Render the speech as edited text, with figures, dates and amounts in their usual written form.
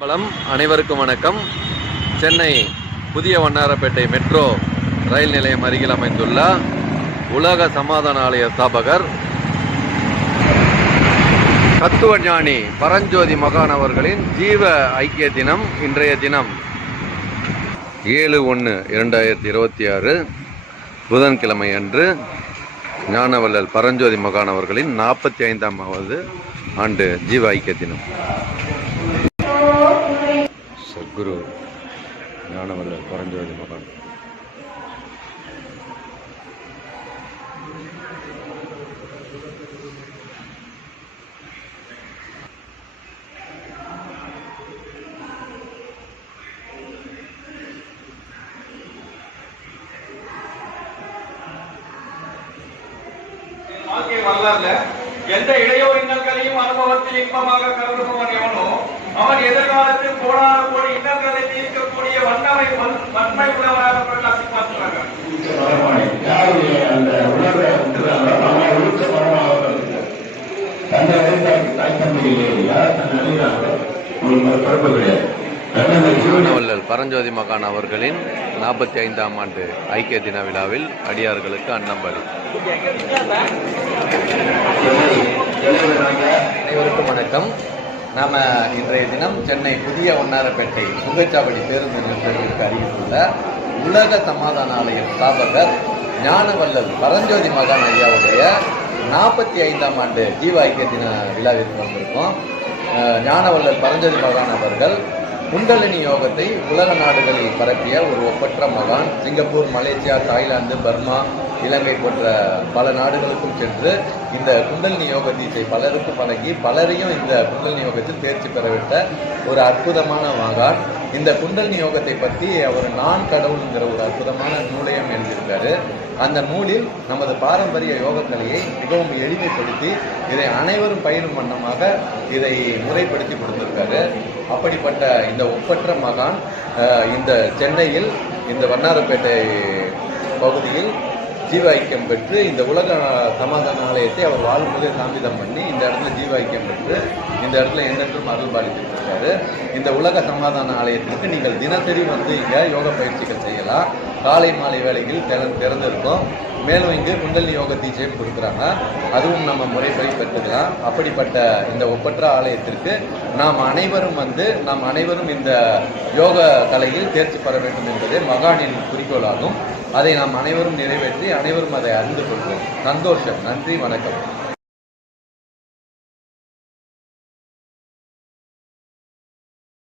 அனைவருக்கும் வணக்கம். சென்னை புதிய வண்ணாரப்பேட்டை மெட்ரோ ரயில் நிலையம் அருகில் அமைந்துள்ள உலக சமாதான ஆலய ஸ்தாபகர் தத்துவஞானி பரஞ்சோதி மகான் அவர்களின் ஜீவ ஐக்கிய தினம் இன்றைய தினம் 7/1/2026 புதன்கிழமை அன்று ஞானவள்ளல் பரஞ்சோதி மகான் அவர்களின் 45வது ஆண்டு ஜீவ ஐக்கிய தினம். சத்குரு ஞானவள்ளல் பரஞ்சோதி மகான். எந்த இளையோர் இன்னல்களையும் அனுபவத்தில் இன்பமாக கருதுபவன் எவனோ அவன் எதிர்காலத்தில் கோடான கோடி இன்னல்களை தீர்க்கக்கூடிய வன்மை உள்ளவராக பிரகாசிப்பார்கள். ஞானவள்ளல் பரஞ்சோதி மகான் அவர்களின் 45ஆம் ஆண்டு ஐக்கிய தின விழாவில் அடியார்களுக்கு அன்னம்பலி. அனைவருக்கும் வணக்கம். நாம இன்றைய தினம் சென்னை புதிய வண்ணாரப்பேட்டை சுங்கச்சாவடி பேருந்து நிலையத்திற்கு அருகில் உள்ள உலக சமாதான ஆலய ஸ்தாபகர் ஞானவள்ளல் பரஞ்சோதி மகான் ஐயாவுடைய 45ஆம் ஆண்டு ஜீவ ஐக்கிய தின விழாவிற்கு வந்திருக்கோம். ஞானவள்ளல் பரஞ்சோதி மகான் அவர்கள் குண்டலினி யோகத்தை உலக நாடுகளில் பரப்பிய ஒரு ஒப்பற்ற மகான். சிங்கப்பூர், மலேசியா, தாய்லாந்து, பர்மா, இலங்கை போன்ற பல நாடுகளுக்கும் சென்று இந்த குண்டலினி யோக தீட்சை பலருக்கு பழகி பலரையும் இந்த குண்டலினி யோகத்தில் தேர்ச்சி பெறவிட்ட ஒரு அற்புதமான மகான். இந்த குண்டலினி யோகத்தை பற்றி அவர் நான் கடவுள்ங்கிற ஒரு அற்புதமான நூலையும் எழுதியிருக்காரு. அந்த நூலில் நமது பாரம்பரிய யோகக்கலையை மிகவும் எளிமைப்படுத்தி இதை அனைவரும் பயிலும் வண்ணமாக இதை முறைப்படுத்தி கொடுத்திருக்காரு. அப்படிப்பட்ட இந்த ஒப்பற்ற மகான் இந்த சென்னையில் இந்த வண்ணாரப்பேட்டை பகுதியில் ஜீவ ஐக்கியம் பெற்று இந்த உலக சமாதான ஆலயத்தை அவர் வாழும்போதே ஸ்தாபிதம் பண்ணி இந்த இடத்துல ஜீவ ஐக்கியம் பெற்று இந்த இடத்துல என்றென்றும் அருள் பாலித்துட்டு இருக்காரு. இந்த உலக சமாதான ஆலயத்திற்கு நீங்கள் தினசரி வந்து இங்கே யோக பயிற்சிகள் செய்யலாம். காலை மாலை வேளையில் திறந்திருக்கும். மேலும் இங்கு குண்டலினி யோக தீட்சையும் கொடுக்குறாங்க. அதுவும் நம்ம முறைப்படி பெற்றுக்கலாம். அப்படிப்பட்ட இந்த ஒப்பற்ற ஆலயத்திற்கு நாம் அனைவரும் இந்த யோக கலையில் தேர்ச்சி பெற வேண்டும் என்பதே மகானின் குறிக்கோளாகும். அதை நாம் அனைவரும் நிறைவேற்றி அனைவரும் அதை அறிந்து கொள்வோம். சந்தோஷம். நன்றி, வணக்கம்.